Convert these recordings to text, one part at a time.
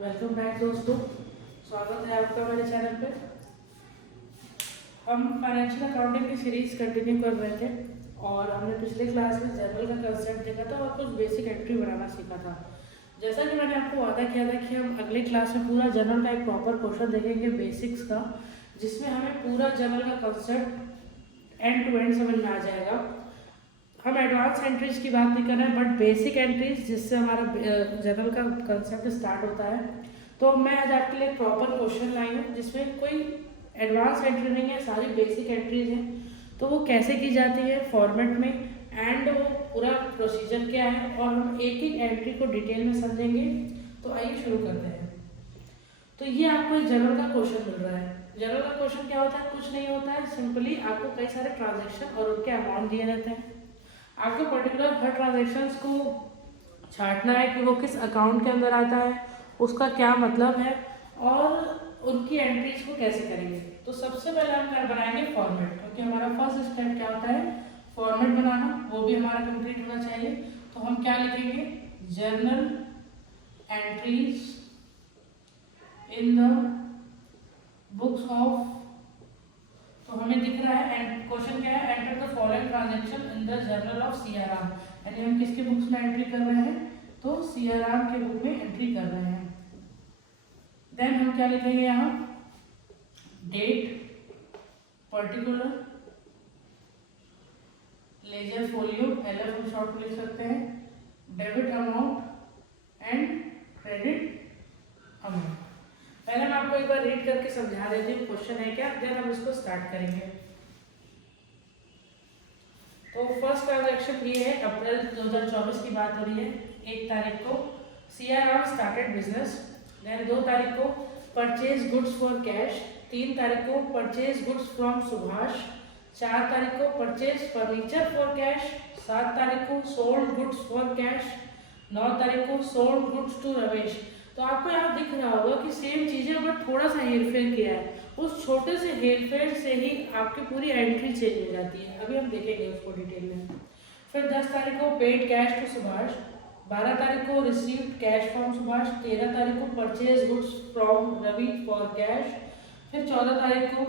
Welcome back दोस्तों, स्वागत है आपका मेरे चैनल पे। हम फाइनेंशियल अकाउंटिंग की सीरीज कंटिन्यू कर रहे थे और हमने पिछले क्लास में जनरल का कंसेप्ट देखा था और कुछ बेसिक एंट्री बनाना सीखा था। जैसा कि मैंने आपको वादा किया था कि हम अगले क्लास में पूरा जनरल का एक प्रॉपर क्वेश्चन देखेंगे बेसिक्स का, जिसमें हमें पूरा जनरल का कंसेप्ट एंड टू एंड समझ में आ जाएगा। हम एडवांस एंट्रीज की बात नहीं कर रहे हैं बट बेसिक एंट्रीज जिससे हमारा जनरल का कंसेप्ट स्टार्ट होता है। तो मैं आज आपके लिए प्रॉपर क्वेश्चन लाई हूँ जिसमें कोई एडवांस एंट्री नहीं है, सारी बेसिक एंट्रीज हैं। तो वो कैसे की जाती है फॉर्मेट में एंड वो पूरा प्रोसीजर क्या है और हम एक एक एंट्री को डिटेल में समझेंगे। तो आइए शुरू करते हैं। तो ये आपको एक जनरल का क्वेश्चन मिल रहा है। जनरल का क्वेश्चन क्या होता है? कुछ नहीं होता है, सिंपली आपको कई सारे ट्रांजेक्शन और उनके अमाउंट दिए रहते हैं। आपको पर्टिकुलर हर ट्रांजेक्शन्स को छांटना है कि वो किस अकाउंट के अंदर आता है, उसका क्या मतलब है और उनकी एंट्रीज को कैसे करेंगे। तो सबसे पहले हम क्या बनाएंगे? फॉर्मेट, क्योंकि हमारा फर्स्ट स्टेप क्या होता है? फॉर्मेट बनाना, वो भी हमारा कंप्लीट होना चाहिए। तो हम क्या लिखेंगे? Journal entries in the books of, तो हमें दिख रहा है क्वेश्चन क्या है? Enter the following transaction in the journal of CRR, यानी हम किसके बुक्स में एंट्री कर रहे हैं? तो सीआरआर के बुक में एंट्री कर रहे हैं। देन हम क्या लिखेंगे यहाँ? Date, particular, ledger folio, LF हम शॉर्ट में लिख सकते हैं, debit amount and credit amount. पहले मैं आपको एक बार रीड करके समझा देती हूँ क्वेश्चन है क्या, देन हम इसको स्टार्ट करेंगे। तो फर्स्ट ट्रांजैक्शन ये है, अप्रैल 2024 की बात हो रही है। 1 तारीख को सीआरआर स्टार्टेड बिजनेस। देन 2 तारीख को परचेज गुड्स फॉर कैश। 3 तारीख को परचेज गुड्स फ्रॉम सुभाष। 4 तारीख को परचेज फर्नीचर फॉर कैश। 7 तारीख को सोल्ड गुड्स फॉर कैश। 9 तारीख को सोल्ड गुड्स टू रमेश। तो आपको यहाँ दिख रहा होगा कि सेम चीजें बट थोड़ा सा हेरफेर किया है। उस छोटे से हेरफेर से ही आपकी पूरी एंट्री चेंज हो जाती है। अभी हम देखेंगे उसको डिटेल में। फिर 10 तारीख को पेड कैश टू सुभाष। 12 तारीख को रिसीव्ड कैश फ्रॉम सुभाष। 13 तारीख को purchase goods from Ravi for cash. फिर 14 तारीख को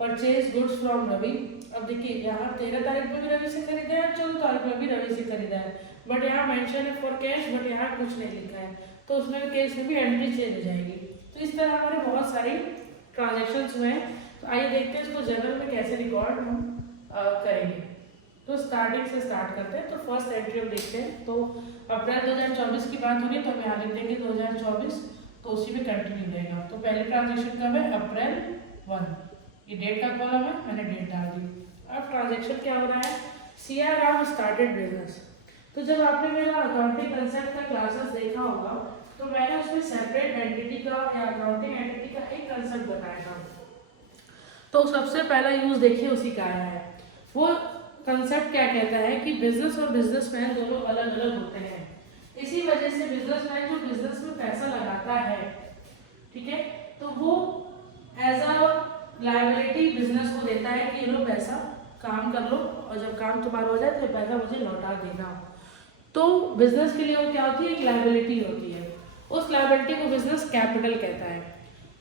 परचेज गुड्स फ्रॉम रवि। अब देखिए यहाँ 13 तारीख को भी रवि से खरीदा है, 14 तारीख में भी रवि से खरीदा है, बट यहाँ मेंशन है फॉर कैश, बट यहाँ कुछ नहीं लिखा है। तो उसमें केस में भी एंट्री चेंज हो जाएगी। तो इस तरह हमारे बहुत सारी ट्रांजेक्शन्स हुए हैं। तो आइए देखते हैं इसको जनरल में कैसे रिकॉर्ड हम करेंगे। तो स्टार्टिंग से स्टार्ट करते हैं। तो फर्स्ट एंट्री हम देखते हैं। तो अप्रैल 2024 की बात हो रही है तो हम यहाँ लिख देंगे 2024, तो उसी में कंटिन्यू रहेगा। तो पहले ट्रांजेक्शन कब है? अप्रैल 1, ये डेट का कॉलम है, मैंने डेट डाल दी। अब ट्रांजेक्शन क्या हो रहा है? CRR started business. तो जब आपने मेरा अकाउंटिंग कंसेप्ट का क्लासेस देखा होगा तो मैंने उसमें सेपरेट एंटिटी का या अकाउंटिंग एंटिटी का एक कंसेप्ट बताया था। तो सबसे पहला यूज देखिए उसी का आया है। वो कंसेप्ट क्या कहता है कि बिजनेस और बिजनेसमैन दोनों अलग अलग होते हैं। इसी वजह से बिजनेसमैन जो बिजनेस में पैसा लगाता है, ठीक है, तो वो एज अ लायबिलिटी बिजनेस को देता है कि ये लो पैसा काम कर लो और जब काम तुम्हारा हो जाए तो पैसा मुझे लौटा देना। तो बिजनेस के लिए वो क्या होती है? एक लायबिलिटी होती है। उस लायबिलिटी को बिजनेस कैपिटल कहता है।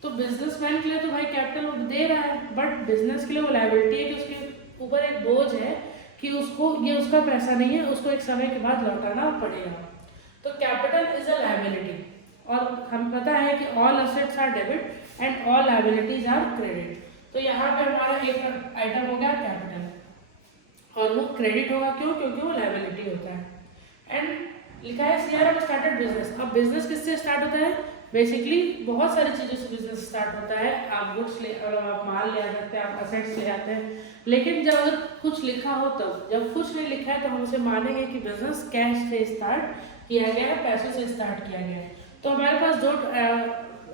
तो बिजनेसमैन के लिए तो भाई कैपिटल दे रहा है, बट बिजनेस के लिए वो लायबिलिटी है कि उसके ऊपर एक बोझ है कि उसको ये उसका पैसा नहीं है, उसको एक समय के बाद लौटाना पड़ेगा। तो कैपिटल इज अ लायबिलिटी। और हम पता है कि all assets are debit and all liabilities are credit. तो यहाँ पे हमारा एक आइटम हो गया कैपिटल और वो क्रेडिट होगा। क्यों? क्योंकि वो लायबिलिटी होता है। एंड लिखा है सीआरआर स्टार्टेड बिजनेस। अब बिजनेस किससे स्टार्ट होता है? बेसिकली बहुत सारी चीज़ों से बिजनेस स्टार्ट होता है। आप गुड्स ले, आप माल ले आ सकते हैं, आप असेट्स ले आते हैं, लेकिन जब अगर कुछ लिखा हो तब। जब कुछ नहीं लिखा है तो हम उसे मानेंगे कि बिजनेस कैश से स्टार्ट किया गया है, पैसों से स्टार्ट किया गया है। तो हमारे पास दो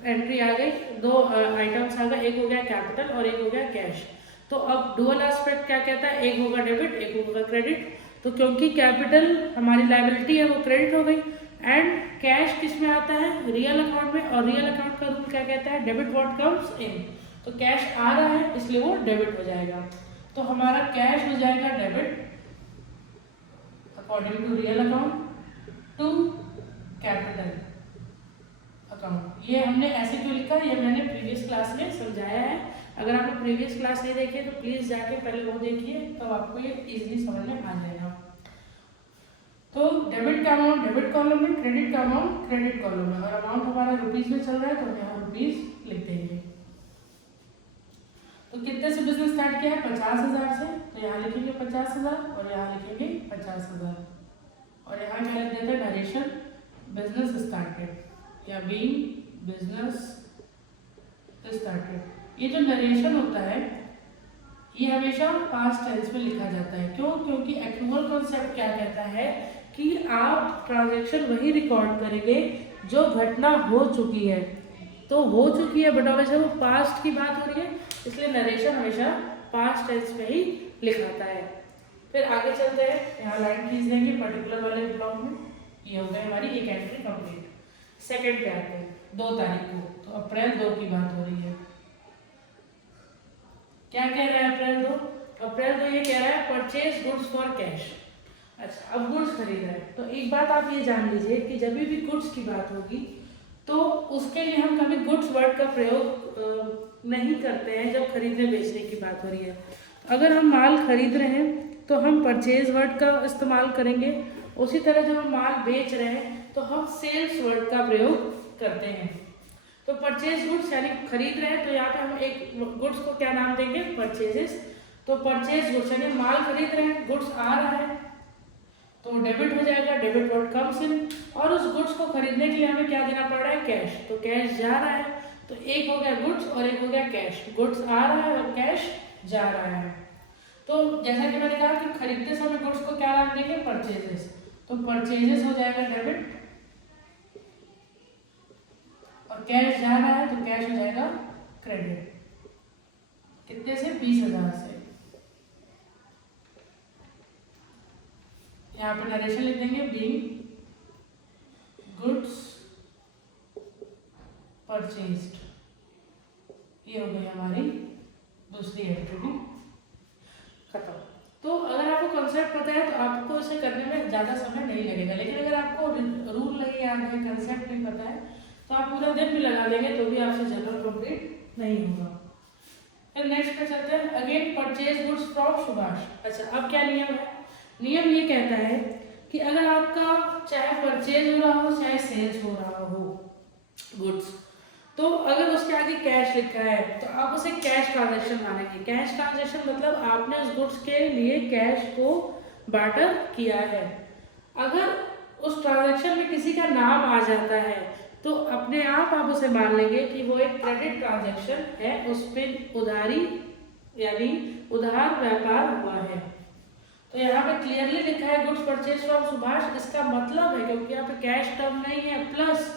एंट्री आ गई, दो आइटम्स आ गए, एक हो गया कैपिटल और एक हो गया कैश। तो अब डुअल एस्पेक्ट क्या कहता है? एक होगा डेबिट, एक होगा क्रेडिट। तो क्योंकि कैपिटल हमारी लायबिलिटी है वो क्रेडिट हो गई एंड कैश किस में आता है? रियल अकाउंट में। और रियल अकाउंट का रूल क्या कहता है? डेबिट व्हाट कम्स इन। तो कैश आ रहा है इसलिए वो डेबिट हो जाएगा। तो हमारा कैश हो जाएगा debit according to real account to capital account. ये हमने ऐसे क्यों लिखा, ये मैंने प्रीवियस क्लास में समझाया है। अगर आपने प्रीवियस क्लास नहीं देखी तो प्लीज जाके पहले वो देखिए, तब आपको ये इजीली समझ में आ जाएगा। तो डेबिट का अमाउंट डेबिट कॉलम में, क्रेडिट का अमाउंट क्रेडिट कॉलम में, और अमाउंट हमारा रुपीज में चल रहा है तो यहाँ रुपीज लिख देंगे। तो कितने से बिजनेस स्टार्ट किया है, 50,000 से, तो यहाँ लिखेंगे 50,000 और यहाँ लिखेंगे 50,000, और यहाँ क्या लिख देते हैं, नरेशन बिजनेस स्टार्टेड या बीइंग बिजनेस स्टार्टेड। ये जो नरेशन होता है ये हमेशा पास्ट टेंस में लिखा जाता है। क्यों? क्योंकि एक्रूअल कॉन्सेप्ट क्या कहता है कि आप ट्रांजैक्शन वही रिकॉर्ड करेंगे जो घटना हो चुकी है। तो हो चुकी है बट हमेशा वो पास्ट की बात हो रही है, इसलिए नरेशन हमेशा पास्ट टेंस में ही लिखाता है। फिर आगे चलते हैं, यहाँ लाइन खींच देंगे पर्टिकुलर वाले ब्लॉक में। ये हो गई हमारी एक एंट्री कंप्लीट। सेकंड पे आते हैं 2 तारीख को, तो अप्रैल 2 की बात हो रही है। क्या कह रहा है अप्रैल 2? अप्रैल 2 ये कह रहा है परचेज गुड्स फॉर कैश। अच्छा, अब गुड्स खरीद रहा है। तो एक बात आप ये जान लीजिए कि जब भी गुड्स की बात होगी तो उसके लिए हम कभी गुड्स वर्ड का प्रयोग नहीं करते हैं जब खरीदने बेचने की बात हो रही है। अगर हम माल खरीद रहे हैं तो हम परचेज वर्ड का इस्तेमाल करेंगे, उसी तरह जब हम माल बेच रहे हैं तो हम सेल्स वर्ड का प्रयोग करते हैं। तो परचेज गुड्स यानी खरीद रहे हैं, तो यहाँ पे हम एक गुड्स को क्या नाम देंगे, परचेजेस। तो परचेज गुड्स यानी माल खरीद रहे हैं, गुड्स आ रहा है तो डेबिट हो जाएगा, डेबिट वर्ड कम्स इन, और उस गुड्स को खरीदने के लिए हमें क्या देना पड़ रहा है, कैश। तो कैश जा रहा है, तो एक हो गया गुड्स और एक हो गया कैश। गुड्स आ रहा है और कैश जा रहा है। तो जैसा कि मैंने कहा कि खरीदते समय गुड्स को क्या नाम देंगे, परचेजेस। तो परचेजेस हो जाएगा डेबिट, और कैश जा रहा है तो कैश हो जाएगा क्रेडिट। कितने से, 20,000 से। यहाँ पे नरेशन लिख देंगे, बीइंग गुड्स परचेज्ड। ये हो गई हमारी दूसरी एंट्री खत्म। तो अगर आपको कॉन्सेप्ट पता है तो आपको इसे करने में ज़्यादा समय नहीं लगेगा, लेकिन अगर आपको रूल नहीं याद है, कंसेप्ट नहीं पता है, तो आप पूरा दिन भी लगा देंगे तो भी आपसे जनरल कंप्लीट नहीं होगा। फिर नेक्स्ट पे चलते हैं, again purchase goods from Subhash. अच्छा, अब क्या नियम है? नियम ये कहता है कि अगर आपका चाहे परचेज हो रहा हो चाहे सेल्स हो रहा हो गुड्स, तो अगर उसके आगे कैश लिखा है तो आप उसे कैश ट्रांजैक्शन मानेंगे। कैश ट्रांजैक्शन मतलब आपने उस गुड्स के लिए कैश को बार्टर किया है। अगर उस ट्रांजैक्शन में किसी का नाम आ जाता है तो अपने आप उसे मान लेंगे कि वो एक क्रेडिट ट्रांजैक्शन है, उस पर उधारी यानी उधार व्यापार हुआ है। तो यहाँ पे क्लियरली लिखा है गुड्स परचेज फ्रॉम सुभाष। इसका मतलब है क्योंकि यहाँ पे कैश टर्म नहीं है, प्लस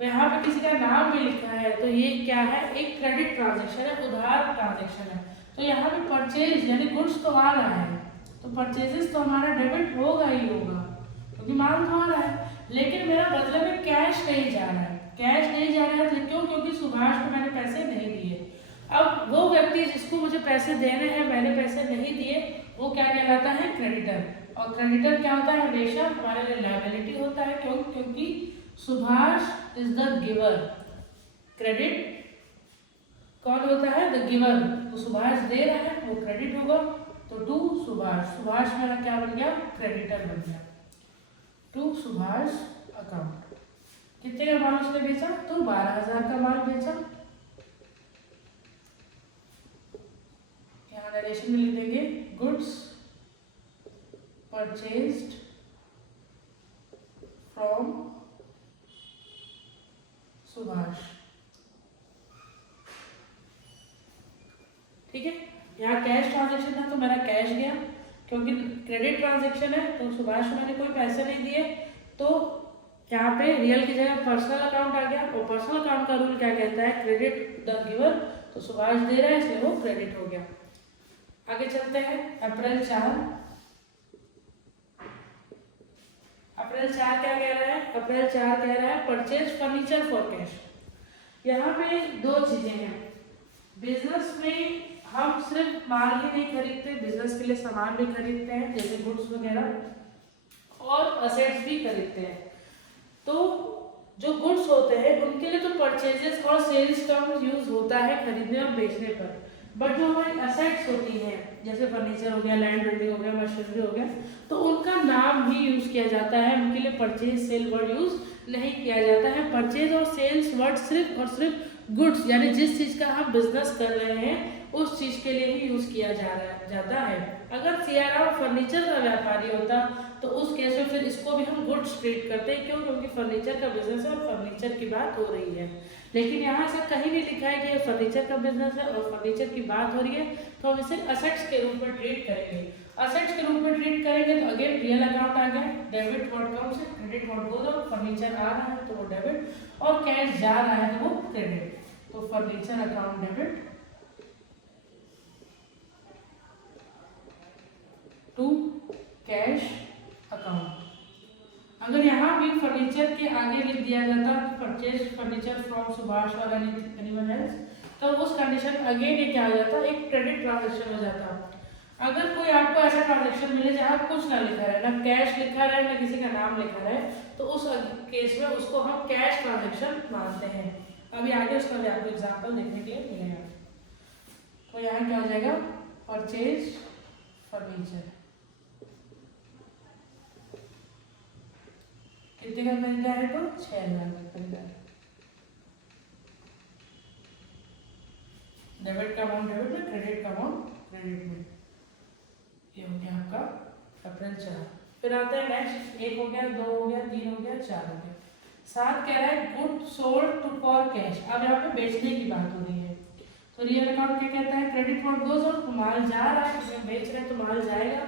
यहाँ पे किसी का नाम भी लिखा है, तो ये क्या है, एक क्रेडिट ट्रांजैक्शन है, उधार ट्रांजैक्शन है। तो यहाँ पे परचेज यानी गुड्स तो आ रहा है, तो परचेजेस तो हमारा डेबिट होगा ही होगा क्योंकि माल तो आ रहा है, लेकिन मेरा बदले में कैश नहीं जा रहा है। कैश नहीं जा रहा है क्यों? क्योंकि सुभाष को मैंने पैसे नहीं दिए। अब वो व्यक्ति जिसको मुझे पैसे देने हैं, मैंने पैसे नहीं दिए, वो क्या कहलाता है, क्रेडिटर। और क्रेडिटर क्या होता है, हमेशा हमारे लिए लायबिलिटी होता है। क्यों? क्योंकि Subhash is the giver. Credit कौन होता है, द गिवर। तो सुभाष दे रहा है, वो क्रेडिट होगा। तो टू सुभाष, सुभाष मेरा क्या बन गया, क्रेडिटर बन गया। To Subhash account. कितने का माल उसने बेचा, तो 12,000 का माल बेचा। यहाँ नरेशन में लिख देंगे गुड्स परचेज्ड फ्रॉम सुभाष। ठीक है, यहाँ कैश ट्रांजैक्शन था तो मेरा कैश गया, क्योंकि क्रेडिट ट्रांजैक्शन है तो सुभाष को मैंने कोई पैसे नहीं दिए, तो यहाँ पे रियल की जगह पर्सनल अकाउंट आ गया। और पर्सनल अकाउंट का रूल क्या कहता है, क्रेडिट द गिवर। तो सुभाष दे रहा है इसलिए वो क्रेडिट हो गया। आगे चलते हैं, अप्रैल 4। अप्रैल 4 क्या कह रहा है, अप्रैल 4 कह रहा है परचेज फर्नीचर फॉर कैश। यहाँ पे दो चीजें हैं। बिजनेस में हम सिर्फ माल ही नहीं खरीदते, बिजनेस के लिए सामान भी खरीदते हैं जैसे गुड्स वगैरह, और असेट्स भी खरीदते हैं। तो जो गुड्स होते हैं उनके लिए तो परचेजेस और सेल्स टर्म यूज होता है खरीदने और बेचने पर, बट जो हमारी असेट्स होती हैं जैसे फर्नीचर हो गया, लैंड बिल्डिंग हो गया, मशीनरी हो गया, तो उनका नाम ही यूज किया जाता है, उनके लिए परचेज सेल वर्ड यूज नहीं किया जाता है। परचेज और सेल्स वर्ड सिर्फ और सिर्फ गुड्स यानी जिस चीज का हम बिजनेस कर रहे हैं उस चीज के लिए ही यूज किया जाता है। अगर सीआरआर फर्नीचर का व्यापारी होता तो उस केस में फिर इसको भी हम गुड्स ट्रीट करते हैं, क्यों? क्योंकि फर्नीचर का बिजनेस है और फर्नीचर की बात हो रही है। लेकिन यहाँ से कहीं नहीं लिखा है कि ये फर्नीचर का बिजनेस है और फर्नीचर की बात हो रही है, तो हम इसे असेट्स के रूप में ट्रीट करेंगे। असेट्स के रूप में ट्रीट करेंगे तो अगेन रियल अकाउंट आ गया, debit what comes in, credit what goes out. Furniture आ रहा है तो वो डेबिट और कैश जा रहा है तो वो क्रेडिट। तो furniture account debit to cash account. अगर यहाँ भी फर्नीचर के आगे लिख दिया जाता परचेज फर्नीचर फ्रॉम सुभाष और एनीवन एल्स, तो उस कंडीशन अगेन ये क्या हो जाता, एक क्रेडिट ट्रांजैक्शन हो जाता। अगर कोई आपको ऐसा ट्रांजैक्शन मिले जहाँ कुछ ना लिखा रहे, ना कैश लिखा रहे, ना किसी का नाम लिखा रहे, तो उस केस में उसको हम कैश ट्रांजैक्शन मानते हैं। अभी आगे उसका भी आपको एग्जाम्पल देखने के लिए मिलेगा। तो यहाँ क्या हो जाएगा, परचेज फर्नीचर कितने का खरीदा है, तो 6,000 का खरीदा है। डेबिट का अमाउंट डेबिट में, क्रेडिट का अमाउंट क्रेडिट में। ये हो गया आपका अप्रैल 4। फिर आता है नेक्स्ट, 1 हो गया, 2 हो गया, 3 हो गया, 4 हो गया। 7 कह रहा है good sold to for cash. अब यहाँ पे बेचने की बात हो रही है, तो रियल अकाउंट क्या कहता है, क्रेडिट व्हाट गोज आउट, माल जा रहा है, हम बेच रहे हैं तो माल जाएगा,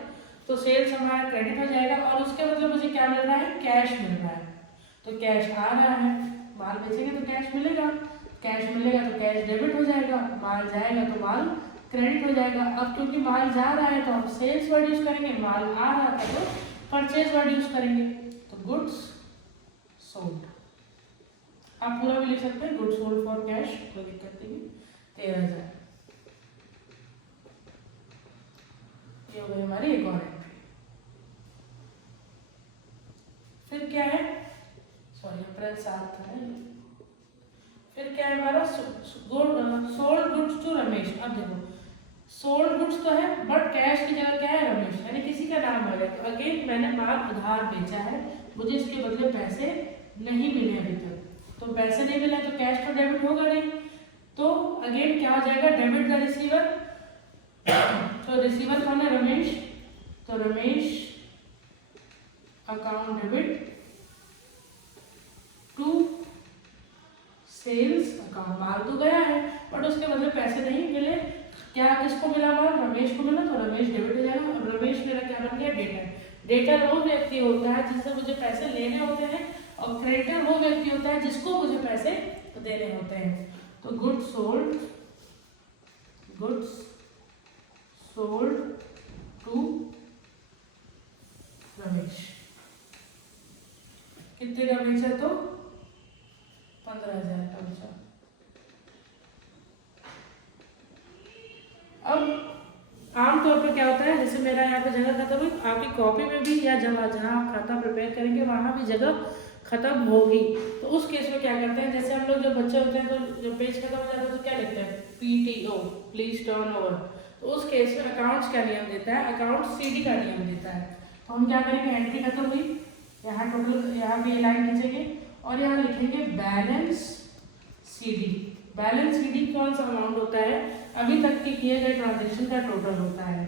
तो सेल्स हमारा क्रेडिट हो जाएगा और उसके मतलब मुझे क्या मिल रहा है, कैश मिल रहा है। तो कैश आ रहा है, माल बेचेंगे तो कैश मिलेगा, कैश मिलेगा तो कैश डेबिट हो जाएगा, माल जाएगा तो माल क्रेडिट हो जाएगा। अब क्योंकि माल जा रहा है तो हम सेल्स वर्ड यूज करेंगे, माल आ रहा था तो परचेज वर्ड यूज करेंगे। तो गुड्स सोल्ड, आप पूरा भी लिख सकते हैं, गुड्स सोल्ड फॉर कैश, कोई दिक्कत नहीं। 13,000 ये हो गई हमारी एक और एंट्री। फिर क्या है, सॉरी अप्रैल 7 था ना। फिर क्या है हमारा, सोल्ड गुड्स टू रमेश। अब देखो सोल्ड गुड्स तो है बट कैश की जगह क्या है, रमेश, यानी किसी का नाम आ गया। तो अगेन मैंने माल उधार बेचा है, मुझे इसके बदले पैसे नहीं मिले अभी तक, तो पैसे नहीं मिले तो कैश तो डेबिट होगा नहीं, तो अगेन क्या हो जाएगा, डेबिट द रिसीवर। तो रिसीवर कौन है, रमेश, तो Ramesh account debit to sales account. माल तो गया है बट उसके बदले पैसे नहीं मिले, क्या किसको मिला, माल रमेश को मिला, तो रमेश डेबिट हो जाएगा। अब रमेश मेरा क्या बन गया, डेटर। डेटर वो व्यक्ति होता है जिससे मुझे पैसे लेने होते हैं और क्रेडिटर वो व्यक्ति होता है जिसको मुझे पैसे देने होते हैं। तो गुड्स सोल्ड टू रमेश, कितने का बेचा, तो 15,000 का बेचा। अब आमतौर पर क्या होता है, जैसे मेरा यहाँ पे जगह खत्म हुई, आपकी कॉपी में भी या जहाँ आप खाता प्रिपेयर करेंगे वहाँ भी जगह खत्म होगी, तो उस केस में क्या करते हैं, जैसे हम लोग जब बच्चे होते हैं तो जब पेज खत्म हो जाता है तो क्या लिखते हैं, PTO प्लीज टर्न ओवर। तो उस केस में अकाउंट्स क्या नियम देता है, अकाउंट CD का नियम देता है। तो हम क्या करेंगे, एंट्री खत्म हुई, यहाँ टोटल, यहाँ पे ये लाइन खींचेंगे और यहाँ लिखेंगे बैलेंस CD। बैलेंस CD कौन सा अमाउंट होता है, अभी तक के किए गए ट्रांजेक्शन का टोटल होता है।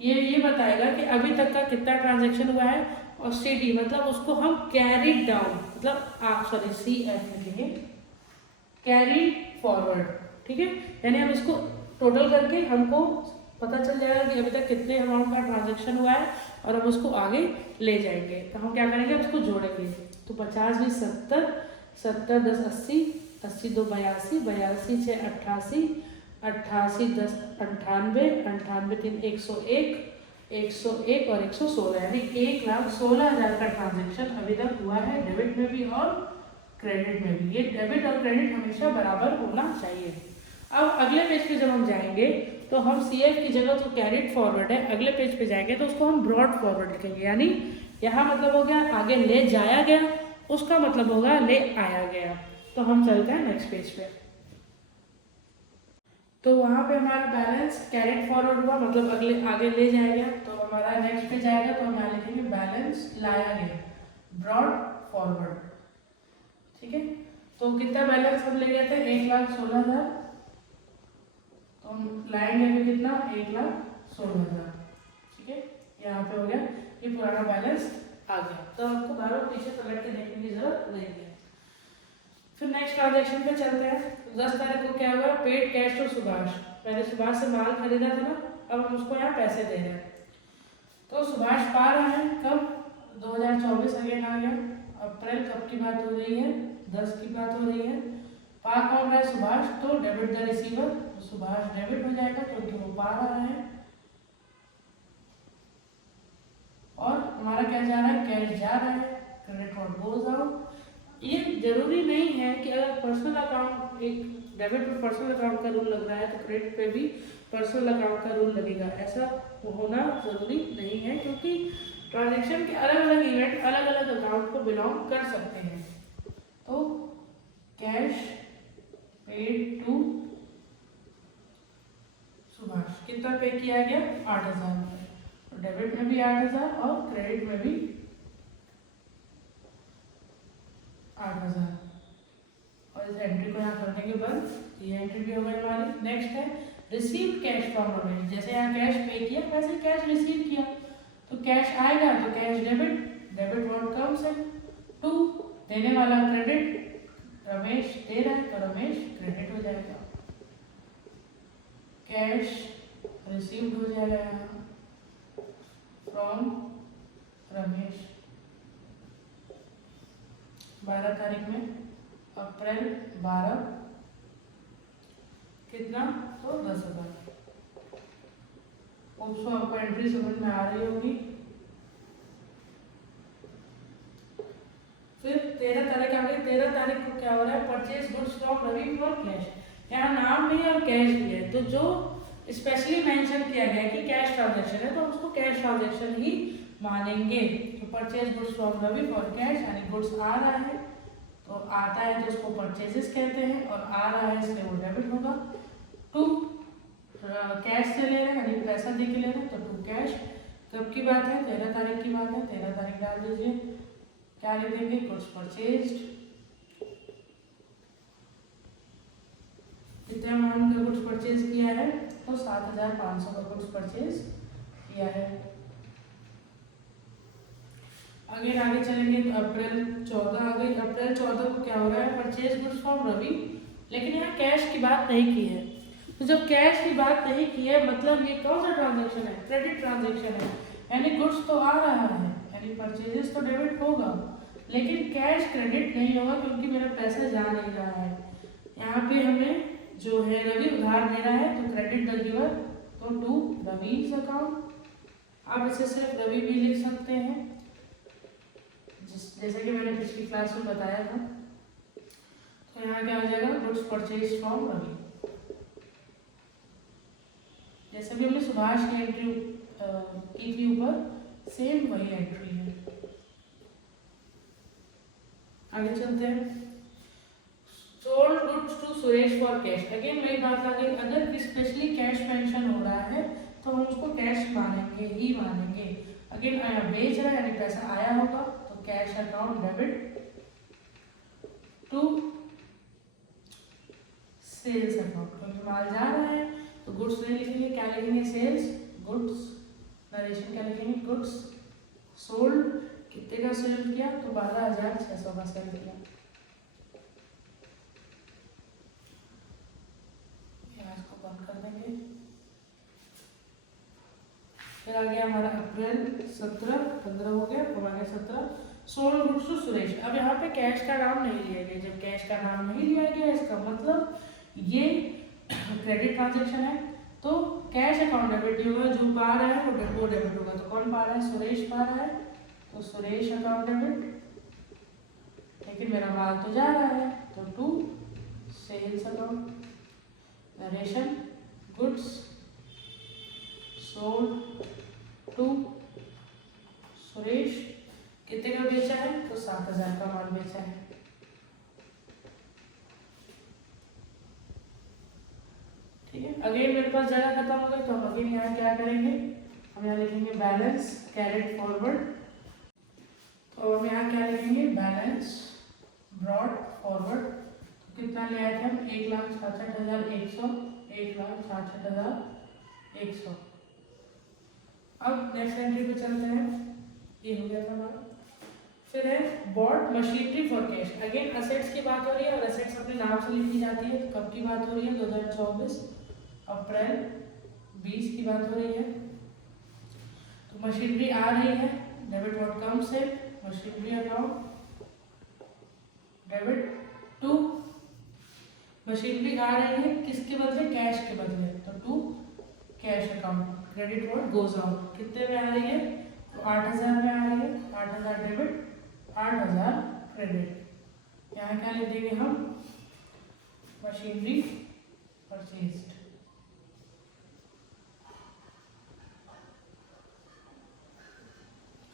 ये बताएगा कि अभी तक का कितना ट्रांजेक्शन हुआ है, और CD मतलब उसको हम कैरी डाउन, मतलब सॉरी CF लिखेंगे, कैरी फॉरवर्ड, ठीक है, यानी हम इसको टोटल करके हमको पता चल जाएगा कि अभी तक कितने अमाउंट का ट्रांजेक्शन हुआ है और हम उसको आगे ले जाएंगे। तो हम क्या करेंगे, उसको जोड़ेंगे। तो 50 20 70, 70 10 80, 80 2 82, 82 6 88, 88 10 98, 98 3 101, 101 और 116, यानी 1,16,000 का ट्रांजेक्शन अभी तक हुआ है, डेबिट में भी और क्रेडिट में भी। ये डेबिट और क्रेडिट हमेशा बराबर होना चाहिए। अब अगले पेज पे जब हम जाएंगे तो हम CF की जगह जो कैरिड फॉरवर्ड है, अगले पेज पे जाएंगे तो उसको हम ब्रॉड फॉरवर्ड लिखेंगे, यानी यहाँ मतलब हो गया आगे ले जाया गया उसका मतलब होगा ले आया गया। तो हम चलते हैं नेक्स्ट पेज पे। तो वहाँ पे हमारा बैलेंस कैरिड फॉरवर्ड हुआ, मतलब अगले आगे ले जाया गया। तो हमारा नेक्स्ट पे जाएगा तो हम यहाँ लिखेंगे बैलेंस लाया गया, ब्रॉड फॉरवर्ड। ठीक है, तो कितना बैलेंस हम ले गए थे? 1,16,000। तो हम लाएंगे भी कितना? 1,16,000। ठीक है, यहाँ पे हो गया, ये पुराना बैलेंस आ गया। तो आपको बार बार पीछे पलट के देखने की जरूरत नहीं है। फिर नेक्स्ट ट्रांजेक्शन पे चलते हैं। 10 तारीख को क्या हुआ? Paid cash to Subhash. पहले सुभाष से माल खरीदा था ना, अब हम उसको यहाँ पैसे दे रहे हैं। तो सुभाष पा रहा है कब? 2024 अगेन आ गया। अप्रैल कब की बात हो रही है? 10 की बात हो रही है। पा कौन रहा है? सुभाष। तो डेबिट द रिसीवर, तो सुभाष डेबिट हो जाएगा क्योंकि वो पा रहा है। और हमारा क्या जा रहा है? कैश जा रहा है, क्रेडिट नोट गोज आउट। ये जरूरी नहीं है कि अगर पर्सनल अकाउंट, एक डेबिट पे पर्सनल अकाउंट का रूल लग रहा है तो क्रेडिट पे भी पर्सनल अकाउंट का रूल लगेगा, ऐसा होना जरूरी नहीं है, क्योंकि ट्रांजैक्शन के अलग अलग इवेंट अलग अलग अकाउंट को बिलोंग कर सकते हैं। तो कैश पेड टू सुभाष कितना पे किया गया? 8,000। तो डेबिट में भी 8,000 और क्रेडिट में भी 8,000। और इस एंट्री को यहाँ कर देंगे बंद। ये एंट्री भी हो गई हमारी। नेक्स्ट है रिसीव कैश फ्रॉम रमेश। जैसे यहाँ कैश पे किया वैसे कैश रिसीव किया, तो कैश आएगा तो cash debit, debit what comes in to, देने वाला क्रेडिट, रमेश दे रहा है तो रमेश क्रेडिट हो जाएगा। कैश रिसीव्ड हो जाएगा फ्रॉम रमेश 12 तारीख में, अप्रैल 12, कितना? तो 10,000। उसको आपको एंट्री समझ में आ रही होगी। फिर 13 तारीख आ गई। 13 तारीख को क्या हो रहा है? Purchase goods from Ravi for cash. यहाँ नाम भी है और कैश भी है, तो जो स्पेशली मेंशन किया गया है कि कैश ट्रांजैक्शन है तो उसको कैश ट्रांजैक्शन ही मानेंगे। तो purchase goods from Ravi for cash, यानी गुड्स आ रहा है तो आता है तो उसको परचेजेस कहते हैं, और आ रहा है इसलिए वो डेबिट होगा। टू कैश से ले रहे हैं यानी पैसा दे के ले रहे हैं, तो टू कैश। कब की बात है? 13 तारीख की बात है। 13 तारीख डाल दीजिए। क्या लिख देंगे? Goods purchased. कितने अमाउंट का गुड्स परचेज किया है? तो 7,500 का गुड्स परचेज किया है। आगे चलेंगे तो अप्रैल 14 आ गई। अप्रैल 14 को क्या हो रहा है? परचेज गुड्स फ्रॉम रवि, लेकिन यहाँ कैश की बात नहीं की है। तो जब कैश की बात नहीं की है मतलब ये कौन सा ट्रांजैक्शन है? क्रेडिट ट्रांजैक्शन है, यानी गुड्स तो आ रहा है यानी परचेजेस तो डेबिट होगा, लेकिन कैश क्रेडिट नहीं होगा क्योंकि मेरा पैसा जा नहीं रहा है। यहाँ पे हमें जो है रवि उधार दे रहा है तो क्रेडिट द गिवर, तो टू रवीज अकाउंट। आप इसे सिर्फ रवि भी लिख सकते हैं, जैसे कि मैंने पिछली क्लास में बताया था। तो यहाँ क्या हो जाएगा? Goods purchase from Ravi. जैसे भी हमने सुभाष की एंट्री की थी ऊपर, सेम वही एंट्री है। आगे चलते हैं। Sold goods to Suresh for cash. Again वही बात आ गई, अगर स्पेशली कैश मेंशन हो रहा है तो हम उसको कैश मानेंगे ही मानेंगे। अगेन आया बेच रहा है यानी पैसा आया होगा, तो cash account debit to sales account, क्योंकि माल जा रहा है तो गुड्स नहीं लिखेंगे, क्या लिखेंगे? Sales goods. नरेशन क्या लिखेंगे? Goods sold. कितने का सेल किया? तो 12,600 का सेल किया। इसको बंद कर देंगे। फिर आ गया हमारा अप्रैल 17, 15 हो गया, अब आ गया 17। Sold goods to Suresh. अब यहाँ पे कैश का नाम नहीं लिया गया। जब कैश का नाम नहीं लिया गया इसका मतलब ये क्रेडिट ट्रांजैक्शन है, तो कैश अकाउंट डेबिट होगा, जो पा रहा है वो डेबिट होगा। तो कौन पा रहा है? सुरेश पा रहा है, तो सुरेश अकाउंट डेबिट, लेकिन मेरा माल तो जा रहा है तो to sales account. Narration goods sold to Suresh. कितने का बेचा है? तो 7,000 का माल बेचा। ठीक है। अगेन मेरे पास जगह खत्म हो गई तो हम अगेन यहाँ क्या करेंगे, हम यहाँ लिखेंगे बैलेंस कैरेट फॉरवर्ड। तो हम यहाँ क्या लिखेंगे, बैलेंस ब्रॉड फॉरवर्ड। तो कितना ले आए थे हम, 1,66,100, 1,66,100। अब नेक्स्ट एंट्री पे चलते हैं, ये हो गया था हमारा। फिर है bought machinery for cash. Again assets की बात हो रही है और असेट्स अपने नाम से लिखी जाती है। तो कब की बात हो रही है, 2024 अप्रैल 20 की बात हो रही है। तो मशीनरी आ रही है, डेबिट व्हाट कम्स है, machinery account debit to. Machinery आ रही है किसके बदले, कैश के बदले, तो to cash account. Credit what goes out, कितने में आ रही है, तो 8,000 में आ रही है, 8,000 डेबिट 8,000 क्रेडिट। यहाँ क्या लिख देंगे हम, मशीनरी परचेज्ड।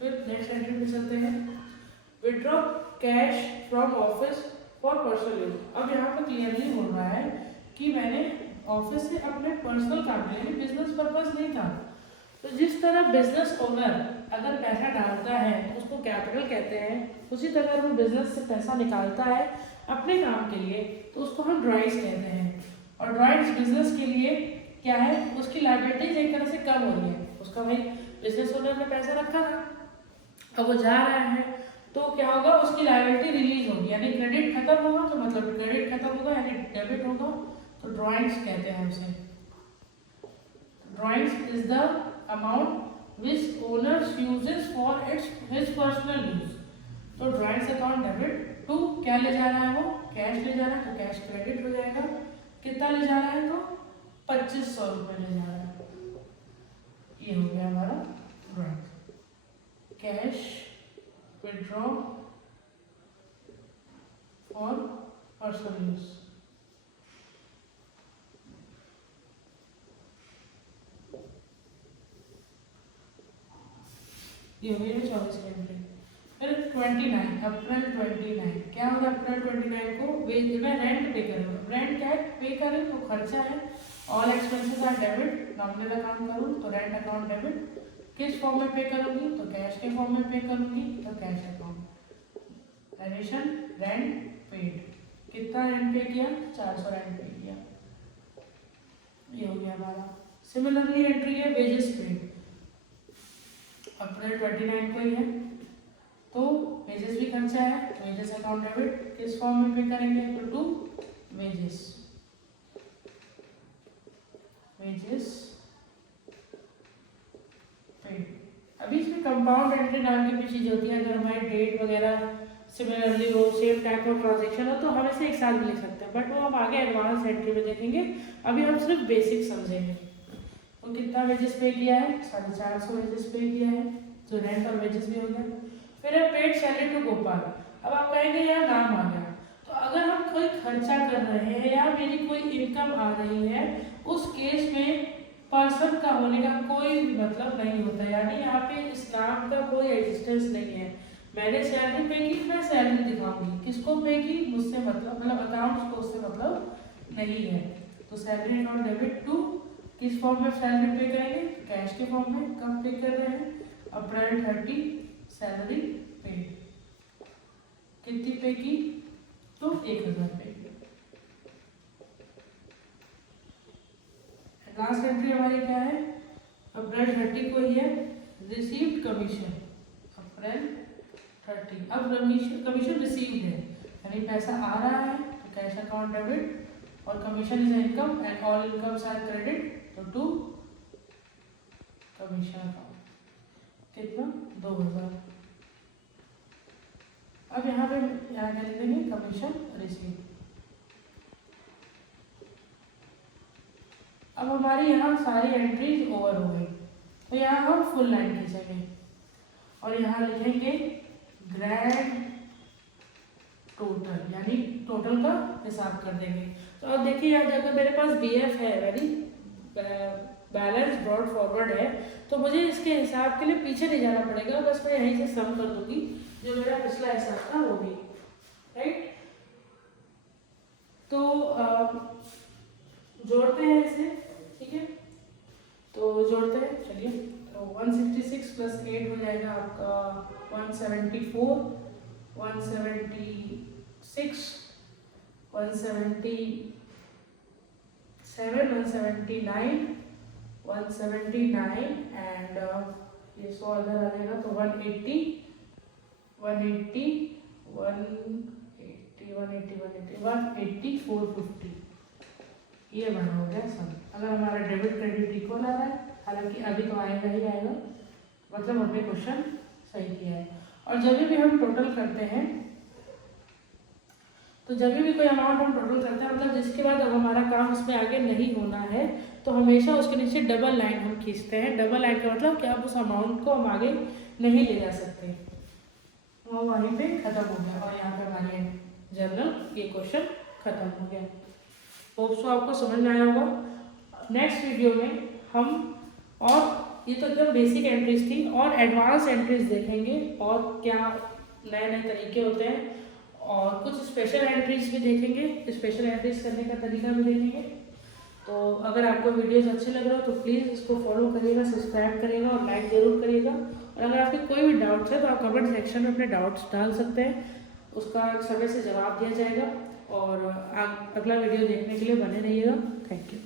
फिर नेक्स्ट एंट्री पे चलते हैं, withdraw cash from office for personal use. अब यहाँ पे क्लियरली बोल रहा है कि मैंने ऑफिस से अपने पर्सनल काम के लिए, बिजनेस पर्पस नहीं था। तो जिस तरह बिजनेस ओनर अगर पैसा डालता है तो उसको कैपिटल कहते हैं, उसी तरह वो बिजनेस से पैसा निकालता है अपने काम के लिए तो उसको हम ड्राइव्स कहते हैं। और ड्राइव्स बिजनेस के लिए क्या है, उसकी लायबिलिटीज एक तरह से कम हो रही है। उसका भाई बिजनेस ओनर ने पैसा रखा था, अब वो जा रहा है तो क्या होगा, उसकी लायबिलिटी रिलीज होगी, यानी क्रेडिट खत्म होगा तो मतलब क्रेडिट खत्म होगा यानी डेबिट होगा, तो ड्राइंग्स कहते हैं उसे। Drawings is the amount which owners uses for his personal use. तो ड्राइंग्स अकाउंट डेबिट टू क्या ले जा रहा है, वो कैश ले जा रहा है तो कैश क्रेडिट हो जाएगा। कितना ले जा रहा है, तो 2,500 रुपये ले जा रहा है। ये हो गया हमारा drawing. Cash withdraw for personal use. ये हो गया 24 की एंट्री। फिर 29 अप्रैल 29 क्या होगा, अप्रैल 29 को मैं रेंट पे करूँगा। रेंट क्या है, पे करें तो खर्चा है। All expenses are debit, nominal account करूँ तो रेंट अकाउंट डेबिट। किस फॉर्म में पे करूँगी, तो कैश के फॉर्म में पे करूँगी तो cash account. Addition rent paid, कितना रेंट पे किया, 400 रेंट पे किया। ये हो गया हमारा। सिमिलरली एंट्री है वेजेस पेड, अप्रैल 29 को ही है तो वेजेस भी खर्चा है, वेजेस अकाउंट डेबिट। किस फॉर्म में पे करेंगे, तो टू वेजेस, वेजेस पेड। अभी इसमें कंपाउंड एंट्री नाम की भी चीज होती है। अगर हमारी डेट वगैरह सिमिलरली हो, सेम टाइप ऑफ ट्रांजेक्शन हो तो हम इसे एक साल भी लिख सकते हैं, बट वो हम आगे एडवांस एंट्री में देखेंगे। अभी हम सिर्फ बेसिक समझेंगे। तो कितना वेजेस पे किया है, 450 वेजेस पे किया है, तो रेंट और वेजेस भी हो गया। फिर है पेड सैलरी टू गोपाल। अब आप कहेंगे यार नाम आ गया, तो अगर हम कोई खर्चा कर रहे हैं या मेरी कोई इनकम आ रही है, उस केस में पर्सन का होने का कोई मतलब नहीं होता, यानी यहाँ पे इस नाम का कोई एग्जिस्टेंस नहीं है। मैंने सैलरी पे की, मैं सैलरी दिखाऊंगी, किसको पे की, मुझसे मतलब अकाउंट्स को उससे मतलब नहीं है। तो सैलरी अकाउंट डेबिट टू किस फॉर्म में सैलरी पे करेंगे, कैश के फॉर्म में। कब पे कर रहे हैं, अप्रैल 30 सैलरी पे। कितनी पे की, तो 1,000 पे की। लास्ट एंट्री हमारी क्या है, अप्रैल 30 को ही है, रिसीव्ड कमीशन। अप्रैल 30 अब कमीशन रिसीव्ड है, यानी पैसा आ रहा है तो कैश अकाउंट डेबिट, और commission is income and all incomes are credit, तो टू कमीशन अकाउंट। कितना, 2,000। अब यहाँ पे यहाँ क्या लिख देंगे, कमीशन रिसीव। अब हमारी यहाँ सारी एंट्रीज ओवर हो गई, तो यहाँ हम फुल लाइन खींचेंगे और यहाँ लिखेंगे ग्रैंड टोटल, यानी टोटल का हिसाब कर देंगे। तो अब देखिए यहाँ जाकर मेरे पास BF है, यानी बैलेंस ब्रॉड फॉरवर्ड है, तो मुझे इसके हिसाब के लिए पीछे नहीं जाना पड़ेगा, बस मैं यहीं से सम कर दूंगी जो मेरा पिछला हिसाब था वो भी, राइट। तो जोड़ते हैं इसे, ठीक है। तो जोड़ते हैं, चलिए। तो 166 प्लस 8 हो जाएगा आपका 174, 176, 177, 179, 179 एंड ये 100 अदर आ जाएगा तो 180, 180, 180, 180, 180, 180, 450, ये बना हो गया सब। अगर हमारा डेबिट क्रेडिट इक्वल आ रहा है, हालांकि अभी तो आएगा ही आएगा, मतलब हमने क्वेश्चन सही किया है। और जब भी हम टोटल करते हैं, तो जब भी कोई अमाउंट हम टोटल करते हैं, मतलब जिसके बाद अब हमारा काम उसमें आगे नहीं होना है, तो हमेशा उसके नीचे डबल लाइन हम खींचते हैं। डबल लाइन का मतलब कि अब उस अमाउंट को हम आगे नहीं ले जा सकते, वो वहीं पे खत्म हो गया और यहाँ पे हमारे जनरल ये क्वेश्चन खत्म हो गया। होप सो आपको समझ में आया होगा। नेक्स्ट वीडियो में हम, और ये तो एकदम बेसिक एंट्रीज थी, और एडवांस एंट्रीज देखेंगे और क्या नए नए तरीके होते हैं, और कुछ स्पेशल एंट्रीज भी देखेंगे, स्पेशल एंट्रीज करने का तरीका भी देखेंगे। तो अगर आपको वीडियोस अच्छे लग रहे हो तो प्लीज़ इसको फॉलो करिएगा, सब्सक्राइब करिएगा और लाइक ज़रूर करिएगा। और अगर आपके कोई भी डाउट्स है तो आप कमेंट सेक्शन में अपने डाउट्स डाल सकते हैं, उसका समय से जवाब दिया जाएगा। और आप अगला वीडियो देखने के लिए बने रहिएगा। Thank you.